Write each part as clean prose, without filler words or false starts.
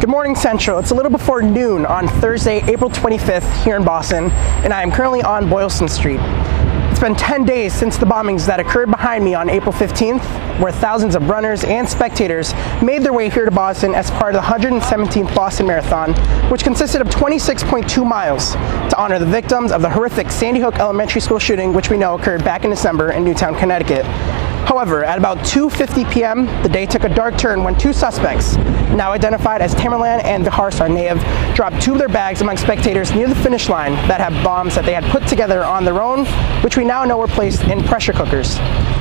Good morning, Central. It's a little before noon on Thursday, April 25th here in Boston, and I am currently on Boylston Street. It's been 10 days since the bombings that occurred behind me on April 15th, where thousands of runners and spectators made their way here to Boston as part of the 117th Boston Marathon, which consisted of 26.2 miles to honor the victims of the horrific Sandy Hook Elementary School shooting, which we know occurred back in December in Newtown, Connecticut. However, at about 2:50 p.m., the day took a dark turn when two suspects, now identified as Tamerlan and Vihar Sarnaev, dropped two of their bags among spectators near the finish line that have bombs that they had put together on their own, which we now know were placed in pressure cookers.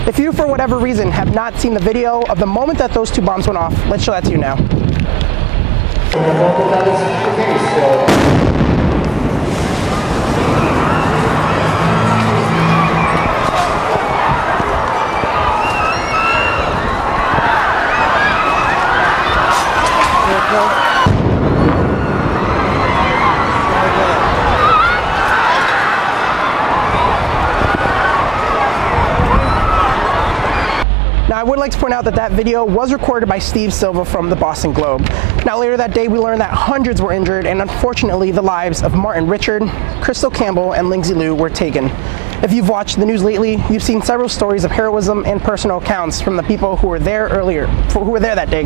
If you, for whatever reason, have not seen the video of the moment that those two bombs went off, let's show that to you now. Now, I would like to point out that that video was recorded by Steve Silva from the Boston Globe. Now, later that day, we learned that hundreds were injured, and unfortunately, the lives of Martin Richard, Crystal Campbell, and Lindsay Liu were taken. If you've watched the news lately, you've seen several stories of heroism and personal accounts from the people who were there that day,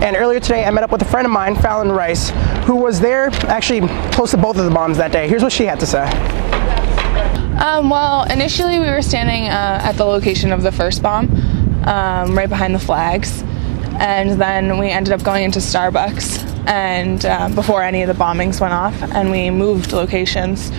And earlier today, I met up with a friend of mine, Fallon Rice, who was there actually close to both of the bombs that day. Here's what she had to say. Well, initially we were standing at the location of the first bomb, right behind the flags, and then we ended up going into Starbucks and before any of the bombings went off, and we moved locations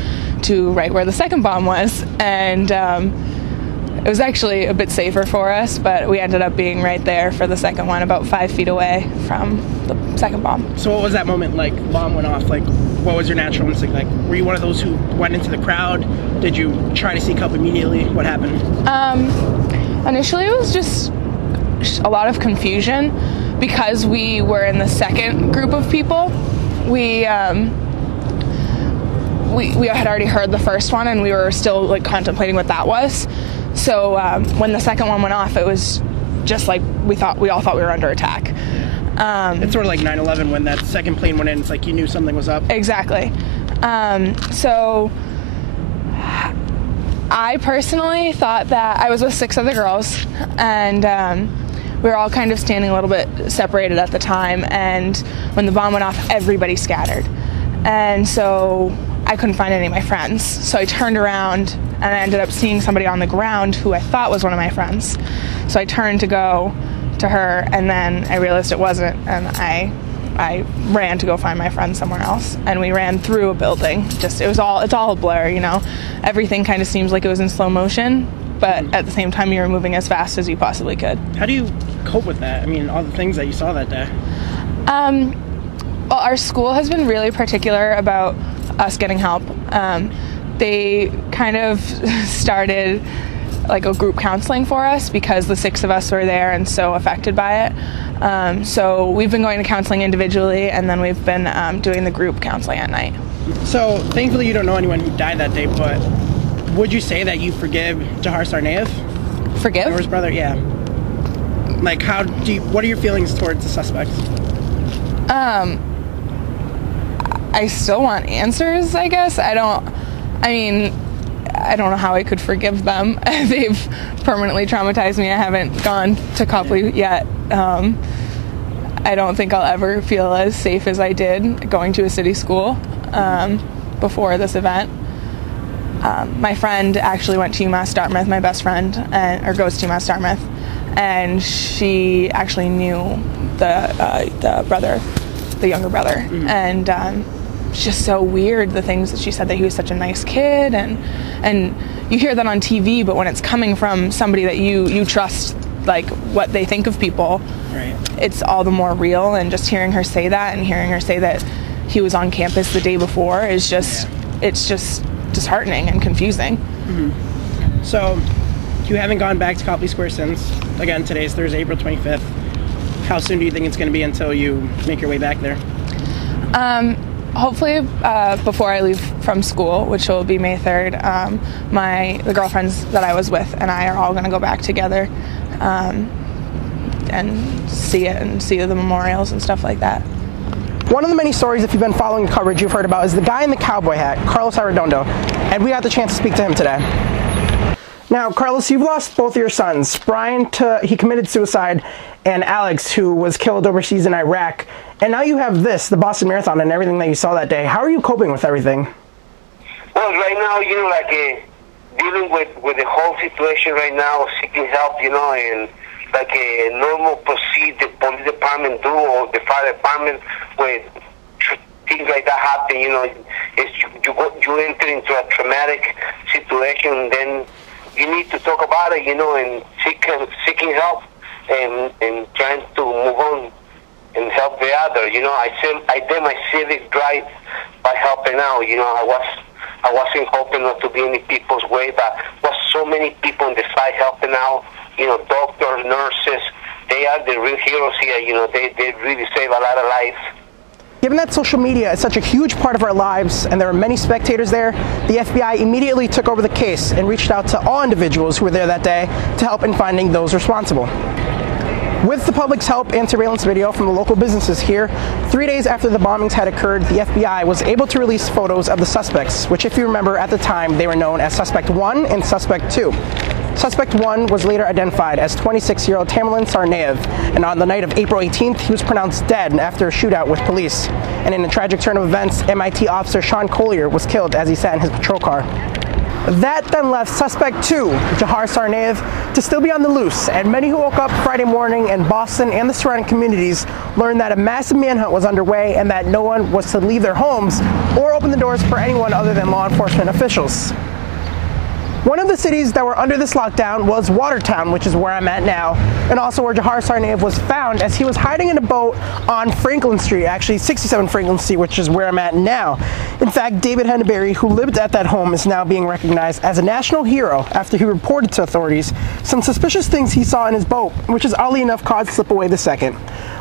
to right where the second bomb was, and it was actually a bit safer for us, but we ended up being right there for the second one, about 5 feet away from the second bomb. So what was that moment like? Bomb went off, like what was your natural instinct? Like, were you one of those who went into the crowd? Did you try to seek help immediately? What happened? Initially it was just a lot of confusion because we were in the second group of people. We had already heard the first one, and we were still like contemplating what that was. So when the second one went off, it was just like we all thought we were under attack. It's sort of like 9/11 when that second plane went in. It's like you knew something was up. Exactly. So I personally thought that I was with 6 other girls, and we were all kind of standing a little bit separated at the time. And when the bomb went off, everybody scattered, and so I couldn't find any of my friends. So I turned around and I ended up seeing somebody on the ground who I thought was one of my friends. So I turned to go to her, and then I realized it wasn't, and I ran to go find my friend somewhere else, and we ran through a building. It's all a blur, you know. Everything kind of seems like it was in slow motion, but at the same time you were moving as fast as you possibly could. How do you cope with that? I mean, all the things that you saw that day. Well, our school has been really particular about us getting help. They kind of started like a group counseling for us because the 6 of us were there and so affected by it. So we've been going to counseling individually, and then we've been doing the group counseling at night. So thankfully you don't know anyone who died that day, but would you say that you forgive Vihar Sarnaev? Forgive? Or his brother, yeah. Like, what are your feelings towards the suspects? I still want answers, I guess. I don't know how I could forgive them. They've permanently traumatized me. I haven't gone to Copley yet. I don't think I'll ever feel as safe as I did going to a city school before this event. My friend actually went to UMass Dartmouth, my best friend, or goes to UMass Dartmouth, and she actually knew the brother, the younger brother, and it's just so weird, the things that she said, that he was such a nice kid, and you hear that on TV, but when it's coming from somebody that you trust, like what they think of people, right, it's all the more real. And just hearing her say that, and hearing her say that he was on campus the day before is just, it's just disheartening and confusing. Mm-hmm. So you haven't gone back to Copley Square since, again, today's Thursday, April 25th. How soon do you think it's going to be until you make your way back there? Hopefully before I leave from school, which will be May 3rd, the girlfriends that I was with and I are all going to go back together and see it and see the memorials and stuff like that. One of the many stories, if you've been following the coverage, you've heard about is the guy in the cowboy hat, Carlos Arredondo, and we got the chance to speak to him today. Now, Carlos, you've lost both of your sons. Brian, he committed suicide, and Alex, who was killed overseas in Iraq. And now you have this, the Boston Marathon, and everything that you saw that day. How are you coping with everything? Well, right now, dealing with the whole situation right now, seeking help, and like a normal procedure the police department do, or the fire department, when things like that happen, you enter into a traumatic situation, then you need to talk about it, and seeking help and trying to move on and help the other. I did my civic drive by helping out. I wasn't hoping not to be any people's way, but was so many people on the side helping out. Doctors, nurses, they are the real heroes here. They really save a lot of lives. Given that social media is such a huge part of our lives and there are many spectators there, the FBI immediately took over the case and reached out to all individuals who were there that day to help in finding those responsible. With the public's help and surveillance video from the local businesses here, 3 days after the bombings had occurred, the FBI was able to release photos of the suspects, which, if you remember, at the time they were known as Suspect 1 and Suspect 2. Suspect 1 was later identified as 26-year-old Tamerlan Tsarnaev, and on the night of April 18th, he was pronounced dead after a shootout with police. And in a tragic turn of events, MIT officer Sean Collier was killed as he sat in his patrol car. That then left Suspect 2, Jahar Tsarnaev, to still be on the loose, and many who woke up Friday morning in Boston and the surrounding communities learned that a massive manhunt was underway and that no one was to leave their homes or open the doors for anyone other than law enforcement officials. One of the cities that were under this lockdown was Watertown, which is where I'm at now, and also where Jahar Tsarnaev was found as he was hiding in a boat on Franklin Street, actually 67 Franklin Street, which is where I'm at now. In fact, David Henneberry, who lived at that home, is now being recognized as a national hero after he reported to authorities some suspicious things he saw in his boat, which is oddly enough caused Slipaway II.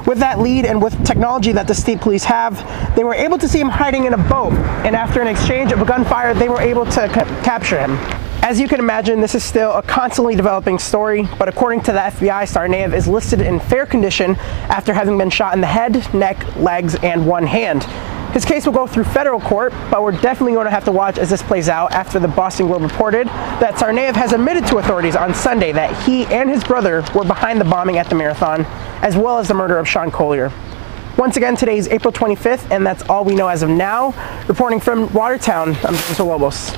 With that lead and with technology that the state police have, they were able to see him hiding in a boat, and after an exchange of gunfire, they were able to capture him. As you can imagine, this is still a constantly developing story, but according to the FBI, Tsarnaev is listed in fair condition after having been shot in the head, neck, legs, and one hand. His case will go through federal court, but we're definitely going to have to watch as this plays out after the Boston Globe reported that Tsarnaev has admitted to authorities on Sunday that he and his brother were behind the bombing at the marathon, as well as the murder of Sean Collier. Once again, today is April 25th, and that's all we know as of now. Reporting from Watertown, I'm James Lobos.